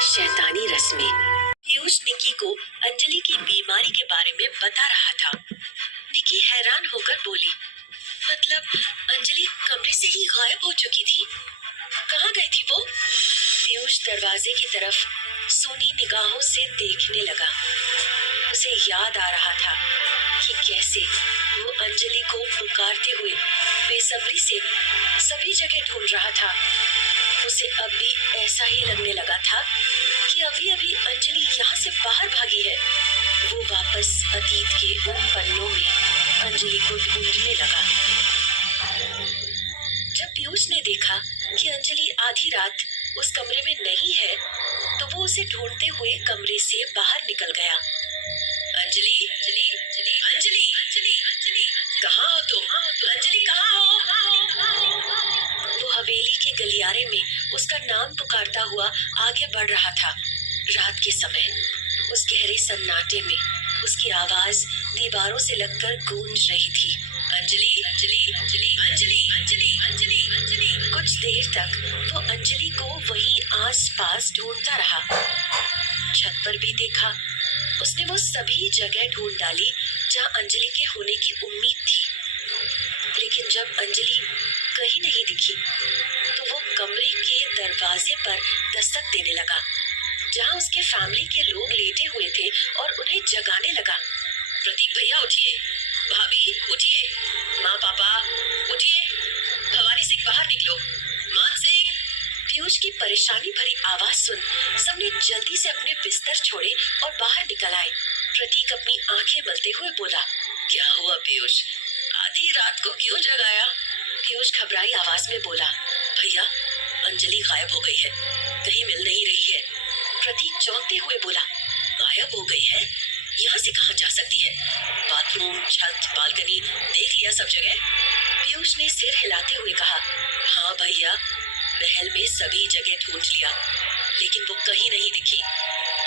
शैतानी रस्में। पीयूष निकी को अंजलि की बीमारी के बारे में बता रहा था। निकी हैरान होकर बोली, मतलब अंजलि कमरे से ही गायब हो चुकी थी? कहाँ गई थी वो? पीयूष दरवाजे की तरफ सूनी निगाहों से देखने लगा। उसे याद आ रहा था कि कैसे वो अंजलि को पुकारते हुए बेसब्री से सभी जगह ढूंढ रहा था। उसे अब भी ऐसा ही लगने लगा था कि अभी अभी अंजलि यहाँ से बाहर भागी है। वो वापस अतीत के उन पन्नों में अंजलि को ढूंढने लगा। जब पीयूष ने देखा कि अंजलि आधी रात उस कमरे में नहीं है, तो वो उसे ढूंढते हुए कमरे से बाहर निकल गया। अंजलि, अंजलि, अंजलि, अंजलि, अंजलि, अंजलि, कहाँ हो तुम? अंजलि कहाँ हो? वो हवेली के गलियारे में उसका नाम पुकारता हुआ आगे बढ़ रहा था। रात के समय उस गहरे सन्नाटे में उसकी आवाज दीवारों से लगकर गूंज रही थी। अंजलि, अंजलि, अंजलि, अंजलि, अंजलि, अंजलि, अंजलि। कुछ देर तक वो अंजलि को वहीं आस-पास ढूंढता रहा। छत पर भी देखा। उसने वो सभी जगह ढूंढ डाली जहाँ अंजलि के होने की उम्मीद थी, लेकिन जब अंजलि कहीं नहीं दिखी, तो वो कमरे के दरवाजे पर दस्तक देने लगा, जहाँ उसके फैमिली के लोग लेटे हुए थे, और उन्हें जगाने लगा। प्रतीक भैया उठिए, भाभी उठिए, माँ पापा उठिए, भवानी सिंह बाहर निकलो, मान सिंह। पीयूष की परेशानी भरी आवाज सुन सबने जल्दी से अपने बिस्तर छोड़े और बाहर निकल आए। प्रतीक अपनी आंखें मलते हुए बोला, क्या हुआ पीयूष? आधी रात को क्यों जगाया? पीयूष घबराई आवाज में बोला, भैया अंजलि गायब हो गई है, कहीं मिल नहीं रही है। प्रतीक चौंकते हुए बोला, गायब हो गई है? यहाँ से कहाँ जा सकती है? बाथरूम, छत, बालकनी देख लिया सब जगह? पीयूष ने सिर हिलाते हुए कहा, हाँ भैया, महल में सभी जगह ढूंढ लिया, लेकिन वो कहीं नहीं दिखी।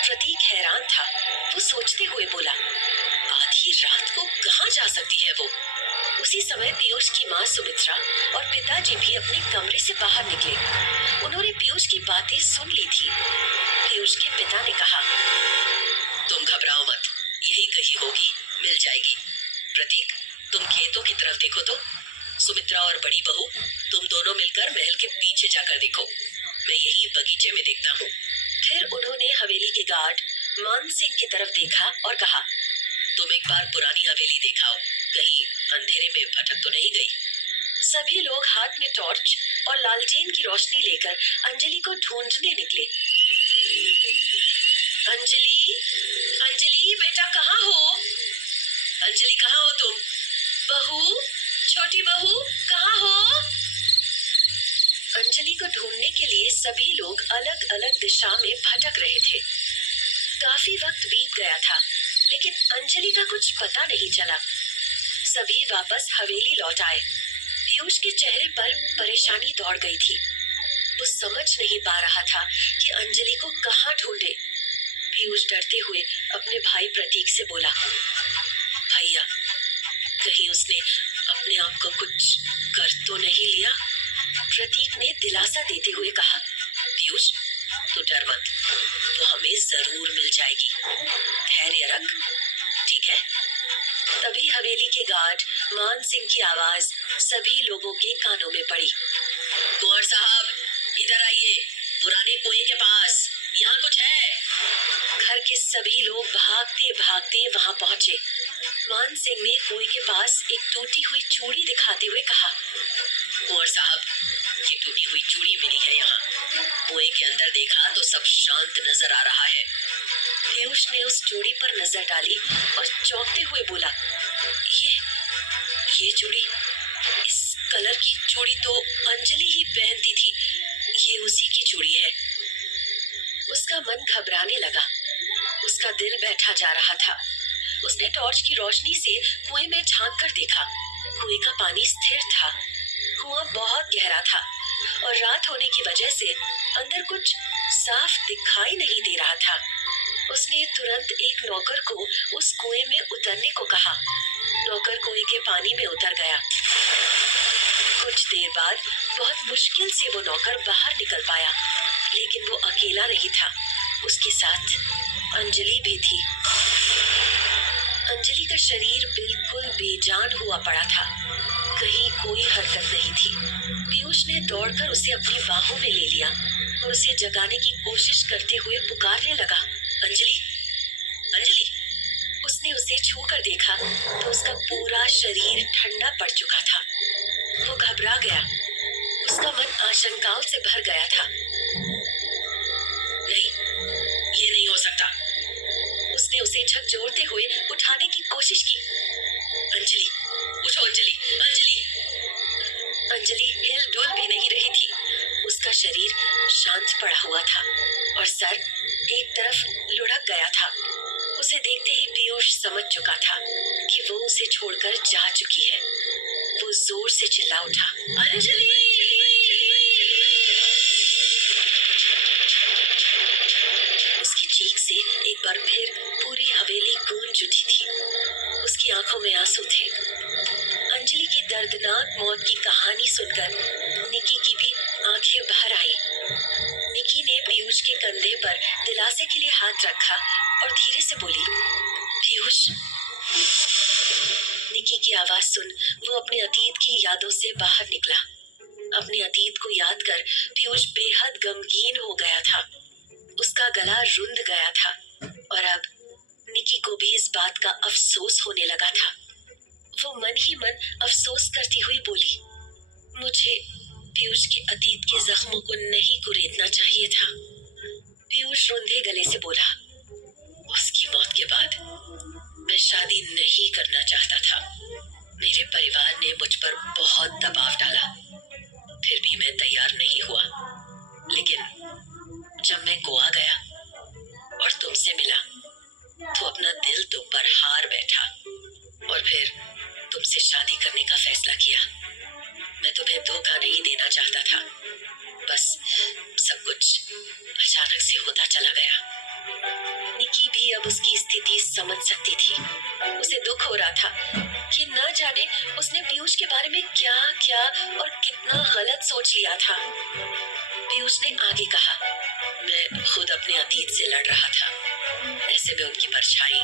प्रतीक हैरान था। वो सोचते हुए बोला, आधी रात को कहाँ जा सकती है वो? उसी समय पीयूष की माँ सुमित्रा और पिताजी भी अपने कमरे से बाहर निकले। उन्होंने पीयूष की बातें सुन ली थी। पीयूष के पिता ने कहा, तुम घबराओ मत, यही कहीं होगी, मिल जाएगी। प्रतीक, तुम खेतों की तरफ देखो तो। सुमित्रा और बड़ी बहू, तुम दोनों मिलकर महल के पीछे जाकर देखो, मैं यही बगीचे में देखता हूँ। फिर उन्होंने हवेली के गार्ड मान सिंह की तरफ देखा और कहा, तुम एक बार पुरानी हवेली देखाओ, कहीं अंधेरे में भटक तो नहीं गई। सभी लोग हाथ में टॉर्च और लालटेन की रोशनी लेकर अंजलि को ढूंढने निकले। अंजलि, अंजलि बेटा कहाँ हो? अंजलि कहाँ हो तुम? बहू, छोटी बहू कहाँ हो? अंजलि को ढूंढने के लिए सभी लोग अलग अलग दिशा में भटक रहे थे। काफी वक्त बीत गया था, लेकिन अंजलि का कुछ पता नहीं चला। सभी वापस हवेली लौट आए। पीयूष के चेहरे पर परेशानी दौड़ गई थी। वो समझ नहीं पा रहा था कि अंजलि को कहाँ ढूंढे। पीयूष डरते हुए अपने भाई प्रतीक से बोला, भैया कहीं उसने अपने आप को कुछ कर तो नहीं लिया? प्रतीक ने दिलासा देते हुए कहा, पीयूष तू डर मत, वो हमें जरूर मिल जाएगी, धैर्य रख, ठीक है? तभी हवेली के गार्ड मान सिंह की आवाज सभी लोगों के कानों में पड़ी। कुंवर साहब इधर आइए, पुराने कुएं के पास, यहाँ कुछ है। घर के सभी लोग भागते भागते वहां पहुंचे। मान सिंह ने कुएं के पास एक टूटी हुई चूड़ी दिखाते हुए कहा, कुंवर साहब ये टूटी हुई चूड़ी मिली है यहाँ। कुएं के अंदर देखा तो सब शांत नजर आ रहा है। पीयूष ने उस चूड़ी पर नजर डाली और चौंकते हुए बोला, ये चूड़ी, इस कलर की चूड़ी तो अंजलि ही पहनती थी, ये उसी की चूड़ी है। उसका मन घबराने लगा। उसका दिल बैठा जा रहा था। उसने टॉर्च की रोशनी से कुएं में झांक कर देखा। कुएं का पानी स्थिर था। कुआं बहुत गहरा था और रात होने की वजह से अंदर कुछ साफ दिखाई नहीं दे रहा था। उसने तुरंत एक नौकर को उस कुएं में उतरने को कहा। नौकर कुएं के पानी में उतर गया। कुछ देर बाद बहुत मुश्किल से वो नौकर बाहर निकल पाया, लेकिन वो अकेला नहीं था। उसके साथ अंजलि भी थी। अंजलि का शरीर बिल्कुल बेजान हुआ पड़ा था, कहीं कोई हरकत नहीं थी। पीयूष ने दौड़कर उसे अपनी बाहों में ले लिया और उसे जगाने की कोशिश करते हुए पुकारने लगा, अंजलि, अंजलि। उसने उसे छूकर देखा तो उसका पूरा शरीर ठंडा पड़ चुका था। वो घबरा गया, उसका मन आशंकाओं से भर गया था। नहीं, ये नहीं हो सकता। उसने उसे झकझोरते हुए उठाने की कोशिश की। अंजलि, उठो अंजलि, अंजलि। अंजलि हिल डुल भी नहीं रही थी। उसका शरीर शांत पड़ा हुआ था और सर एक तरफ लुढ़क गया था। उसे देखते ही पीयूष समझ चुका था कि वो उसे छोड़कर जा चुकी है। वो जोर से चिल्ला उठा, अंजलि। उसकी चीख से एक बार फिर पूरी हवेली गूंज उठी थी। उसकी आंखों में आंसू थे। अंजलि की दर्दनाक मौत की कहानी सुनकर निकी की भी आंखें भर आई। निकी ने पीयूष के कंधे पर दिलासे के लिए हाथ रखा और धीरे से बोली, पीयूष। निकी की आवाज सुन वो अपने अतीत की यादों से बाहर निकला। अपने अतीत को याद कर पीयूष बेहद गमगीन हो गया था। उसका गला रुंध गया था और अब निकी को भी इस बात का अफसोस होने लगा था। वो मन ही मन अफसोस करती हुई बोली, मुझे पीयूष के अतीत के जख्मों को नहीं कुरेदना चाहिए था। पीयूष रुंधे गले से बोला, उसकी मौत के बाद मैं शादी नहीं करना चाहता था। मेरे परिवार ने मुझ पर बहुत दबाव डाला, फिर भी मैं तैयार नहीं हुआ। लेकिन जब मैं गोवा गया और तुमसे मिला तो अपना दिल तुम पर हार बैठा और फिर तुमसे शादी करने का फैसला किया। मैं तुम्हें धोखा नहीं देना चाहता था, बस सब कुछ अचानक से होता चला गया। निकी भी अब उसकी स्थिति समझ सकती थी। उसे दुख हो रहा था कि न जाने उसने पीयूष के बारे में क्या क्या और कितना गलत सोच लिया था। पीयूष ने आगे कहा, मैं खुद अपने अतीत से लड़ रहा था। ऐसे में उनकी परछाई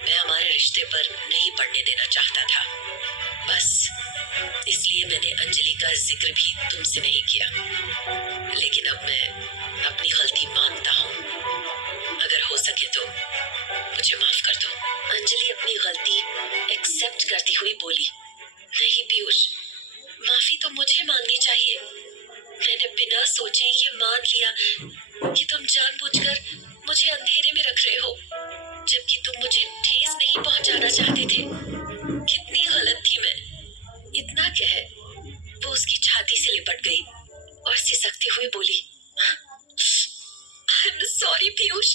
मैं हमारे रिश्ते पर नहीं पड़ने देना चाहता था। बस इसलिए मैंने अंजलि का जिक्र भी तुमसे नहीं किया। लेकिन अब मैं अपनी गलती मानता हूँ। अगर हो सके तो मुझे माफ कर दो। अंजलि अपनी गलती एक्सेप्ट करती हुई बोली, नहीं पीयूष, माफी तो मुझे मांगनी चाहिए। मैंने बिना सोचे ये मान लिया कि तुम जानबूझकर मुझे अंधेरे में रख रहे हो, जबकि तुम मुझे ठेस नहीं पहुंचाना चाहते थे। कितनी गलत थी मैं। इतना कह वो उसकी छाती से लिपट गई और सिसकते हुए बोली, आई एम सॉरी पीयूष।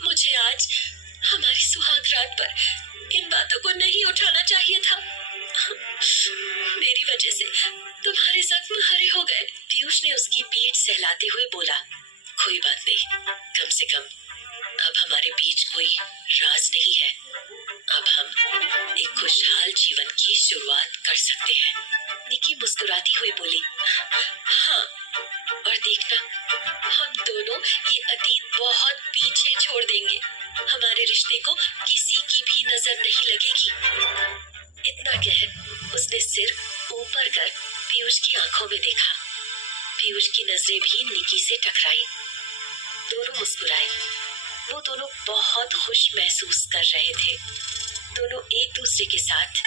मुझे आज हमारी सुहाग रात पर इन बातों को नहीं उठाना चाहिए था। मेरी वजह से तुम्हारे जख्म हरे हो गए। पीयूष ने उसकी पीठ सहलाते हुए बोला, कोई बात नहीं, कम से कम अब हमारे बीच कोई राज नहीं है। अब हम एक खुशहाल जीवन की शुरुआत कर सकते हैं। निकी मुस्कुराती हुई बोली, हाँ, और देखना, हम दोनों ये अतीत बहुत पीछे छोड़ देंगे। हमारे रिश्ते को किसी की भी नजर नहीं लगेगी। इतना कह उसने सिर ऊपर कर पीयूष की आंखों में देखा। पीयूष की नजरें भी निकी से टकराई। दोनों मुस्कुराए। वो दोनों बहुत खुश महसूस कर रहे थे। दोनों एक दूसरे के साथ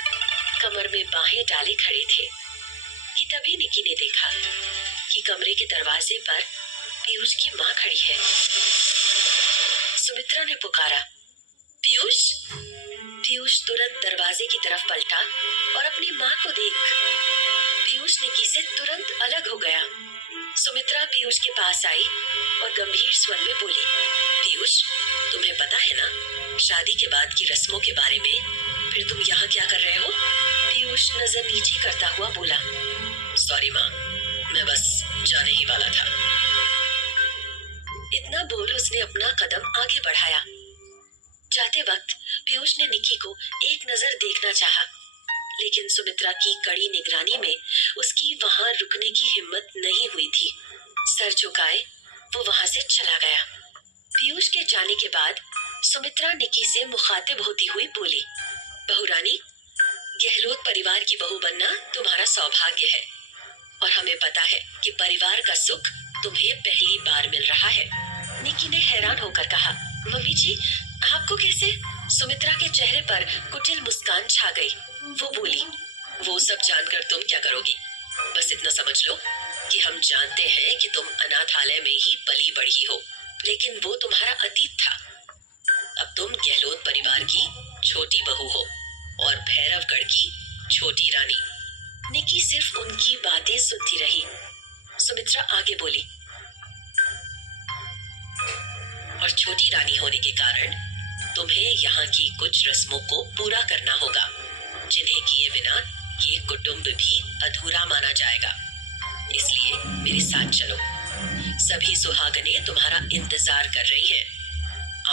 कमर में बाहें डाले खड़े थे कि तभी निकी ने देखा कि कमरे के दरवाजे पर पीयूष की माँ खड़ी है। सुमित्रा ने पुकारा, पीयूष। पीयूष तुरंत दरवाजे की तरफ पलटा और अपनी माँ को देख पीयूष निकी से तुरंत अलग हो गया। सुमित्रा पीयूष के पास आई और गंभीर स्वर में बोली, पीयूष, तुम्हें पता है ना शादी के बाद की रस्मों के बारे में? फिर तुम यहाँ क्या कर रहे हो? पीयूष नजर नीचे करता हुआ बोला, सॉरी माँ, मैं बस जाने ही वाला था। इतना बोल उसने अपना कदम आगे बढ़ाया। जाते वक्त पीयूष ने निकी को एक नजर देखना चाहा, लेकिन सुमित्रा की कड़ी निगरानी में उसकी वहां रुकने की हिम्मत नहीं हुई थी। सर झुकाए वो वहां से चला गया। पीयूष के जाने के बाद सुमित्रा निकी से मुखातिब होती हुई बोली, बहू रानी, गहलोत परिवार की बहू बनना तुम्हारा सौभाग्य है और हमें पता है कि परिवार का सुख तुम्हें पहली बार मिल रहा है। निकी ने हैरान होकर कहा, मम्मी जी, आपको कैसे? सुमित्रा के चेहरे पर कुटिल मुस्कान छा गई। वो बोली, वो सब जानकर तुम क्या करोगी? बस इतना समझ लो कि हम जानते हैं कि तुम अनाथालय में ही पली बढ़ी हो, लेकिन वो तुम्हारा अतीत था। अब तुम गहलोत परिवार की छोटी बहू हो और भैरवगढ़ की छोटी रानी। निकी सिर्फ उनकी बातें सुनती रही। सुमित्रा आगे बोली, और छोटी रानी होने के कारण तुम्हें यहाँ की कुछ रस्मों को पूरा करना होगा, जिन्हें किए बिना ये कुटुंब भी अधूरा माना जाएगा। इसलिए मेरे साथ चलो। सभी सुहागनें तुम्हारा इंतजार कर रही हैं।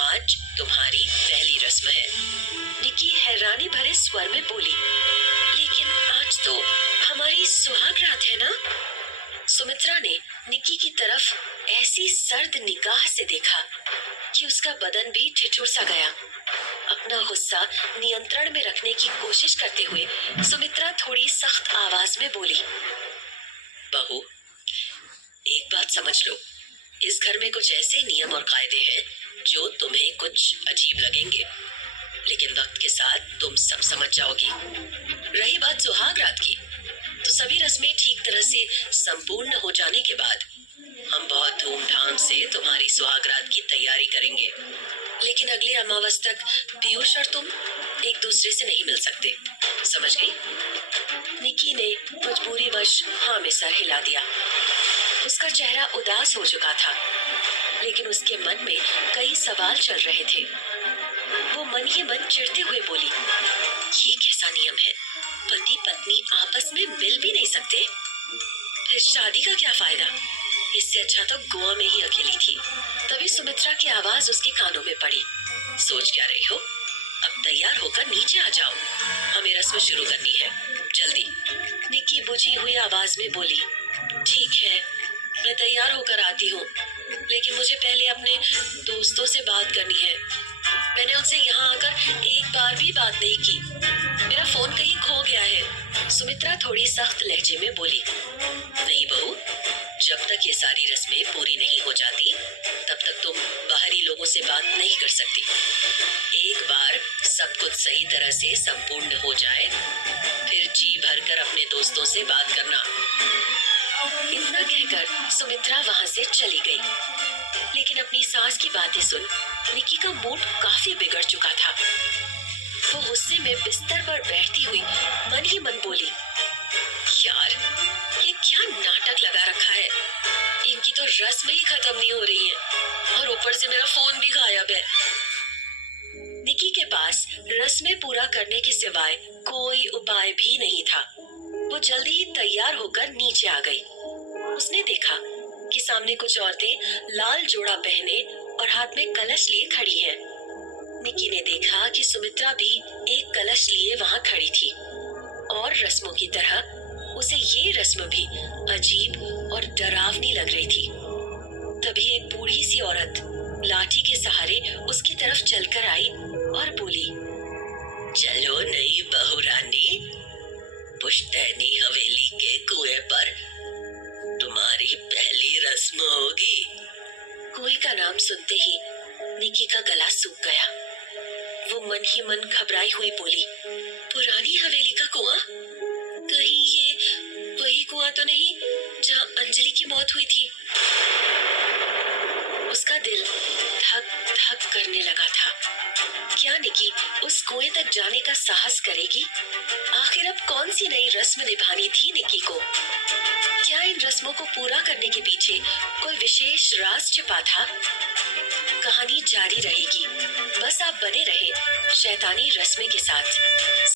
आज तुम्हारी पहली रस्म है। निकी हैरानी भरे स्वर में बोली, लेकिन आज तो हमारी सुहाग रात है ना? सुमित्रा ने निकी की तरफ ऐसी सर्द निगाह से देखा कि उसका बदन भी ठिठुर सा गया। अपना गुस्सा नियंत्रण में रखने की कोशिश करते हुए सुमित्रा थोड़ी सख्त आवाज में बोली, बहू, एक बात समझ लो, इस घर में कुछ ऐसे नियम और कायदे हैं जो तुम्हें कुछ अजीब लगेंगे, लेकिन वक्त के साथ तुम सब समझ जाओगी। रही बात सुहाग रात की, तो सभी रस्में ठीक तरह से संपूर्ण हो जाने के बाद हम बहुत धूमधाम से तुम्हारी सुहाग रात की तैयारी करेंगे। लेकिन अगले अमावस तक पीयूष और तुम एक दूसरे से नहीं मिल सकते, समझ गई? निकी ने मजबूरीवश हाँ में सर हिला दिया। उसका चेहरा उदास हो चुका था, लेकिन उसके मन में कई सवाल चल रहे थे। वो मन ही मन चिढ़ते हुए बोली, ये कैसा नियम है? पति पत्नी आपस में मिल भी नहीं सकते, फिर शादी का क्या फायदा? इससे अच्छा तो गोवा में ही अकेली थी। तभी सुमित्रा की आवाज उसके कानों में पड़ी, सोच क्या रही हो? अब तैयार होकर नीचे आ जाओ, हमें रस्म शुरू करनी है, जल्दी। निकी बुझी हुई आवाज में बोली, ठीक है, मैं तैयार होकर आती हूँ, लेकिन मुझे पहले अपने दोस्तों से बात करनी है। मैंने उनसे यहाँ आकर एक बार भी बात नहीं की। मेरा फोन कहीं खो गया है। सुमित्रा थोड़ी सख्त लहजे में बोली, नहीं बहू, जब तक ये सारी रस्में पूरी नहीं हो जाती, तब तक तुम बाहरी लोगों से बात नहीं कर सकती। एक बार सब कुछ सही तरह से संपूर्ण हो जाए, फिर जी भरकर अपने दोस्तों से बात करना। इतना कहकर सुमित्रा वहां से चली गई, लेकिन अपनी सास की बातें सुन निकी का मूड काफी बिगड़ चुका था। वो गुस्से में बिस्तर पर बैठती हुई मन ही मन बोली, यार, ये क्या नाटक लगा रखा है? इनकी तो रस्म ही खत्म नहीं हो रही है और ऊपर से मेरा फोन भी गायब है। निकी के पास रस्में पूरा करने के सिवाय कोई उपाय भी नहीं था। वो जल्दी ही तैयार होकर नीचे आ गई। उसने देखा कि सामने कुछ औरतें लाल जोड़ा पहने और हाथ में कलश लिए खड़ी हैं। निकी ने देखा कि सुमित्रा भी एक कलश लिए वहां खड़ी थी और रस्मों की तरह उसे ये रस्म भी अजीब और डरावनी लग रही थी। तभी एक बूढ़ी सी औरत लाठी के सहारे उसकी तरफ चलकर आई और बोली, चलो नई बहू रानी, पुश्तैनी हवेली के कुएं पर तुम्हारी पहली रस्म होगी। कुएं का नाम सुनते ही निकी का गला सूख गया। वो मन ही मन घबराई हुई बोली, पुरानी हवेली का कुआं? कहीं ये वही कुआं तो नहीं जहां अंजलि की मौत हुई थी? उसका दिल धक धक करने लगा था। क्या निकी उस कुएं तक जाने का साहस करेगी? आखिर अब कौन सी नई रस्म निभानी थी निकी को? क्या इन रस्मों को पूरा करने के पीछे कोई विशेष राज छिपा था? कहानी जारी रहेगी, बस आप बने रहे शैतानी रस्में के साथ।